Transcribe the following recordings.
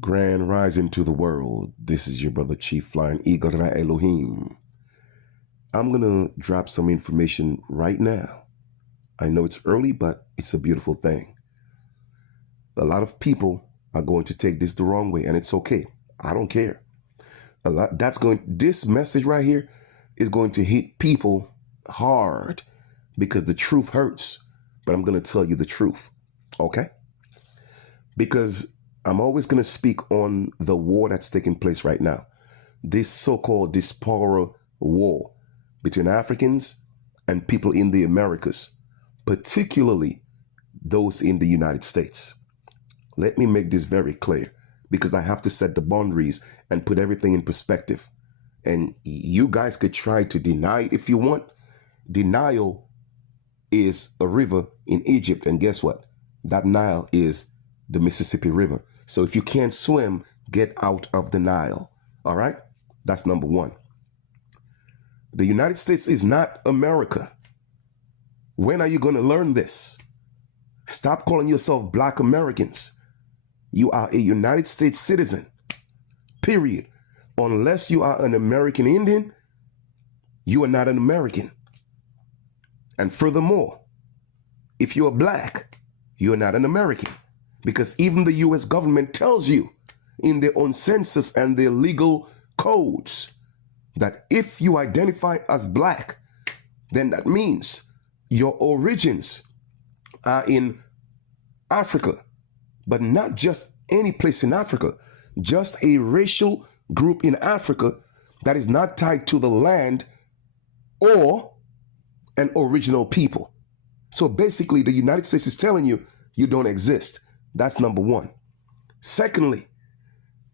Grand rising to the world. This is your brother Chief Flying Eagle Ra Elohim. I'm going to drop some information right now. I know it's early, but it's a beautiful thing. A lot of people are going to take this the wrong way, and it's okay. I don't care. This message right here is going to hit people hard because the truth hurts. But I'm going to tell you the truth. Okay? Because I'm always going to speak on the war that's taking place right now. This so-called diaspora war between Africans and people in the Americas, particularly those in the United States. Let me make this very clear because I have to set the boundaries and put everything in perspective. And you guys could try to deny if you want. Denial is a river in Egypt. And guess what? That Nile is the Mississippi River. So if you can't swim, get out of the Nile. All right? That's number one. The United States is not America. When are you going to learn this? Stop calling yourself Black Americans. You are a United States citizen, period. Unless you are an American Indian, you are not an American. And furthermore, if you are Black, you are not an American. Because even the U.S. government tells you in their own census and their legal codes that if you identify as Black, then that means your origins are in Africa, but not just any place in Africa, just a racial group in Africa that is not tied to the land or an original people. So basically, the United States is telling you you don't exist. That's number one. Secondly,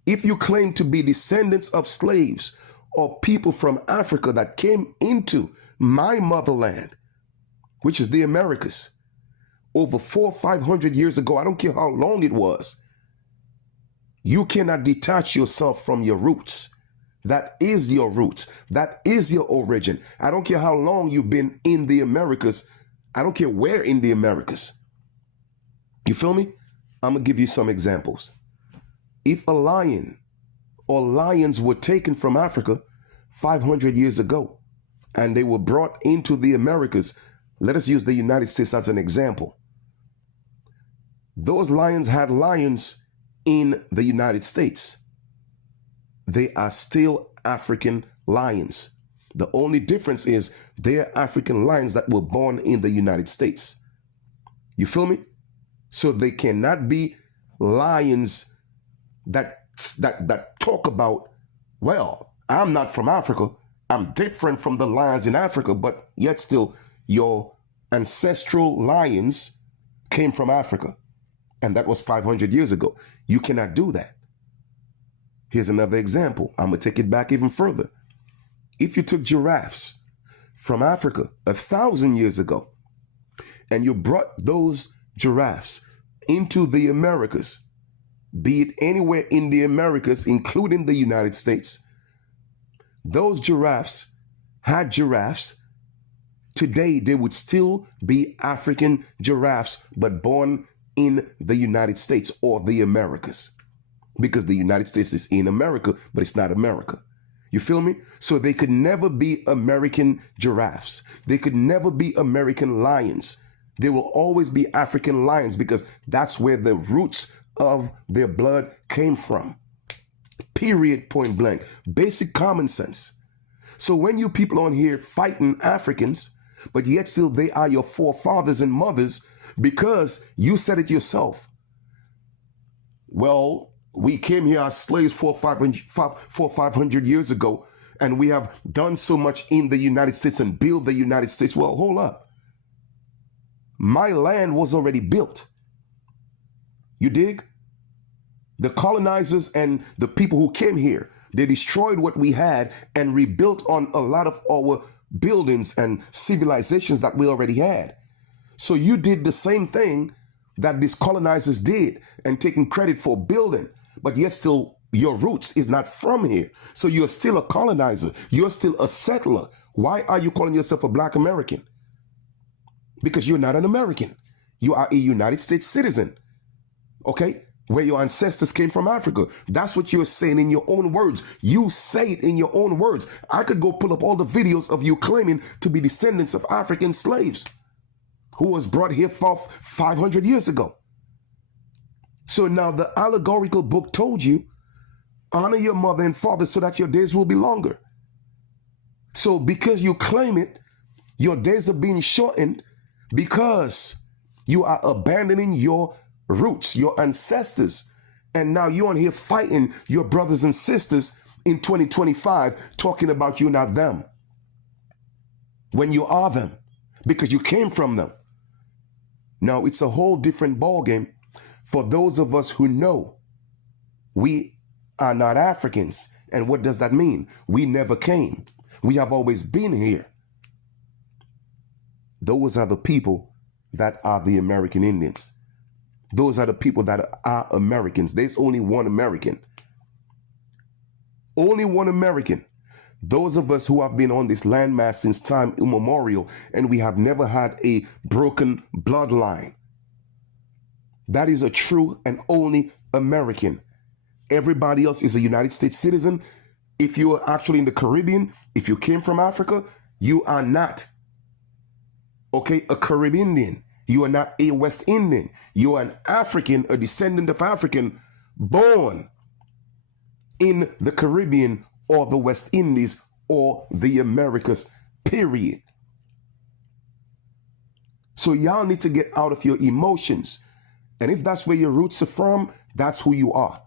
if you claim to be descendants of slaves or people from Africa that came into my motherland, which is the Americas, over 400 or 500 years ago, I don't care how long it was, you cannot detach yourself from your roots. That is your roots. That is your origin. I don't care how long you've been in the Americas. I don't care where in the Americas. You feel me? I'm going to give you some examples. If a lion or lions were taken from Africa 500 years ago and they were brought into the Americas, let us use the United States as an example. Those lions had lions in the United States. They are still African lions. The only difference is they're African lions that were born in the United States. You feel me? So they cannot be lions that talk about, well, I'm not from Africa. I'm different from the lions in Africa, but yet still your ancestral lions came from Africa. And that was 500 years ago. You cannot do that. Here's another example. I'm going to take it back even further. If you took giraffes from Africa 1,000 years ago and you brought those giraffes into the Americas, be it anywhere in the Americas, including the United States, those giraffes had giraffes. Today, they would still be African giraffes, but born in the United States or the Americas, because the United States is in America, but it's not America. You feel me? So they could never be American giraffes. They could never be American lions. They will always be African lions because that's where the roots of their blood came from. Period, point blank. Basic common sense. So when you people on here fighting Africans, but yet still they are your forefathers and mothers because you said it yourself. Well, we came here as slaves 400 or 500 years ago, and we have done so much in the United States and built the United States. Well, hold up. My land was already built. You dig? The colonizers and the people who came here, they destroyed what we had and rebuilt on a lot of our buildings and civilizations that we already had. So you did the same thing that these colonizers did and taking credit for building, but yet still your roots is not from here. So you're still a colonizer. You're still a settler. Why are you calling yourself a Black American? Because you're not an American. You are a United States citizen. Okay? where your ancestors came from Africa. That's what you're saying in your own words. You say it in your own words. I could go pull up all the videos of you claiming to be descendants of African slaves who was brought here 500 years ago. So now the allegorical book told you, honor your mother and father so that your days will be longer. So because you claim it, your days are being shortened because you are abandoning your roots, your ancestors. And now you're on here fighting your brothers and sisters in 2025, talking about you, not them, when you are them, because you came from them. Now it's a whole different ballgame for those of us who know we are not Africans. And what does that mean? We never came. We have always been here. Those are the people that are the American Indians. Those are the people that are Americans. There's only one American. Only one American. Those of us who have been on this landmass since time immemorial, and we have never had a broken bloodline. That is a true and only American. Everybody else is a United States citizen. If you are actually in the Caribbean, if you came from Africa, you are not, okay, a Caribbean Indian. You are not a West Indian. You are an African, a descendant of African, born in the Caribbean or the West Indies or the Americas, period. So y'all need to get out of your emotions. And if that's where your roots are from, that's who you are.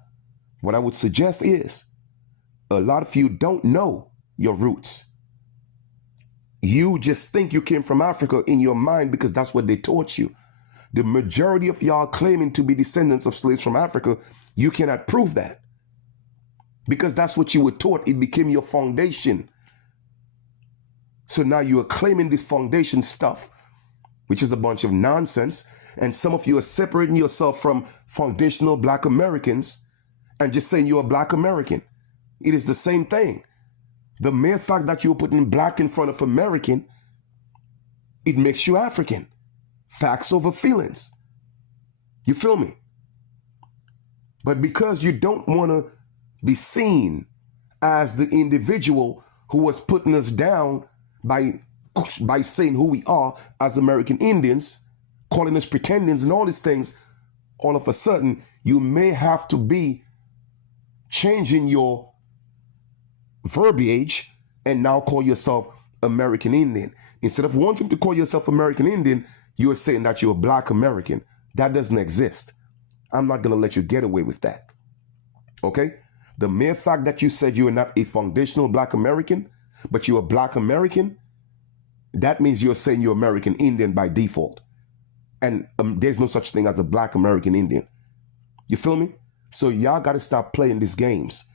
What I would suggest is, a lot of you don't know your roots. You just think you came from Africa in your mind because that's what they taught you. The majority of y'all claiming to be descendants of slaves from Africa, you cannot prove that. Because that's what you were taught. It became your foundation. So now you are claiming this foundation stuff, which is a bunch of nonsense. And some of you are separating yourself from foundational Black Americans and just saying you're a Black American. It is the same thing. The mere fact that you're putting Black in front of American, it makes you African. Facts over feelings. You feel me? But because you don't want to be seen as the individual who was putting us down by saying who we are as American Indians, calling us pretenders and all these things, all of a sudden you may have to be changing your verbiage and now call yourself American Indian. Instead of wanting to call yourself American Indian, you're saying that you're a Black American. That doesn't exist. I'm not going to let you get away with that. Okay? The mere fact that you said you are not a foundational Black American, but you're a Black American, that means you're saying you're American Indian by default. And there's no such thing as a Black American Indian. You feel me? So y'all got to stop playing these games.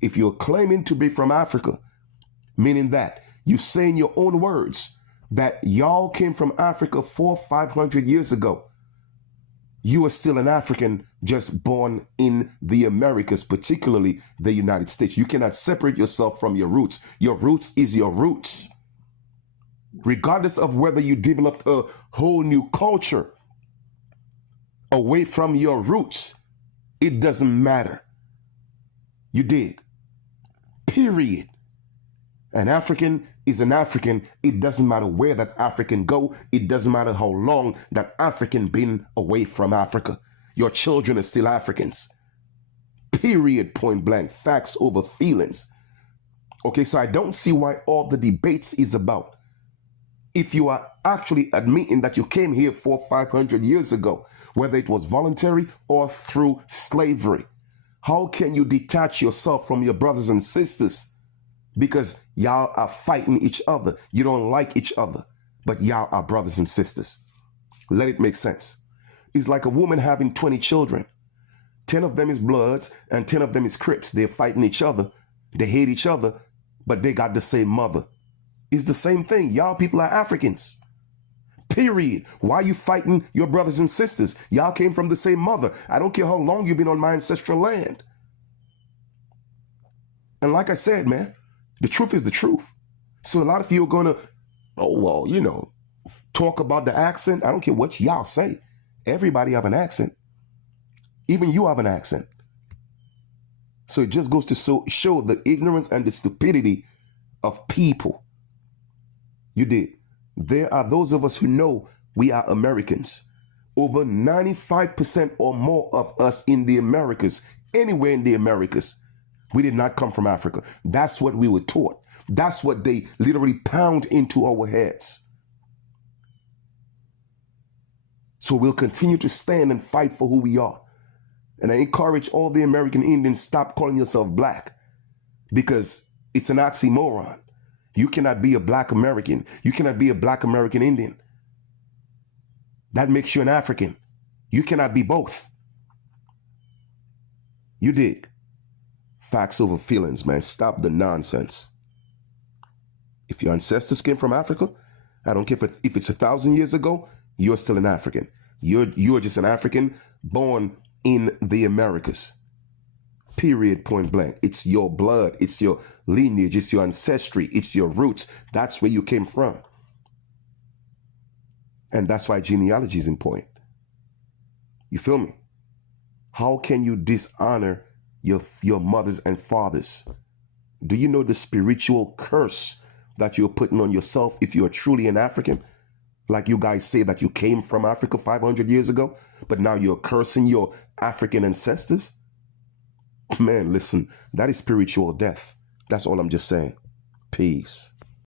If you're claiming to be from Africa, meaning that you say in your own words that y'all came from Africa 400-500 years ago, you are still an African just born in the Americas, particularly the United States. You cannot separate yourself from your roots. Your roots is your roots. Regardless of whether you developed a whole new culture away from your roots, it doesn't matter. You dig? Period. An African is an African. It doesn't matter where that African go. It doesn't matter how long that African been away from Africa. Your children are still Africans. Period. Point blank. Facts over feelings. Okay, so I don't see why all the debates is about. If you are actually admitting that you came here 400-500 years ago, whether it was voluntary or through slavery, how can you detach yourself from your brothers and sisters? Because y'all are fighting each other. You don't like each other, but y'all are brothers and sisters. Let it make sense. It's like a woman having 20 children. 10 of them is Bloods and 10 of them is Crips. They're fighting each other. They hate each other, but they got the same mother. It's the same thing. Y'all people are Africans. Period. Why are you fighting your brothers and sisters? Y'all came from the same mother. I don't care how long you've been on my ancestral land. And like I said, man, the truth is the truth. So a lot of you are going to, oh, well, you know, talk about the accent. I don't care what y'all say. Everybody have an accent. Even you have an accent. So it just goes to show the ignorance and the stupidity of people. You did. There are those of us who know we are Americans. Over 95% or more of us in the Americas, anywhere in the Americas, we did not come from Africa. That's what we were taught. That's what they literally pound into our heads. So we'll continue to stand and fight for who we are. And I encourage all the American Indians, stop calling yourself black, because it's an oxymoron. You cannot be a black American. You cannot be a black American Indian. That makes you an African. You cannot be both. You dig? Facts over feelings, man. Stop the nonsense. If your ancestors came from Africa, I don't care if it's 1,000 years ago, you're still an African. You're just an African born in the Americas. Period, point blank. It's your blood. It's your lineage. It's your ancestry. It's your roots. That's where you came from. And that's why genealogy is important. You feel me? How can you dishonor your mothers and fathers? Do you know the spiritual curse that you're putting on yourself if you're truly an African? Like you guys say that you came from Africa 500 years ago, but now you're cursing your African ancestors? Man, listen, that is spiritual death. That's all I'm just saying. Peace.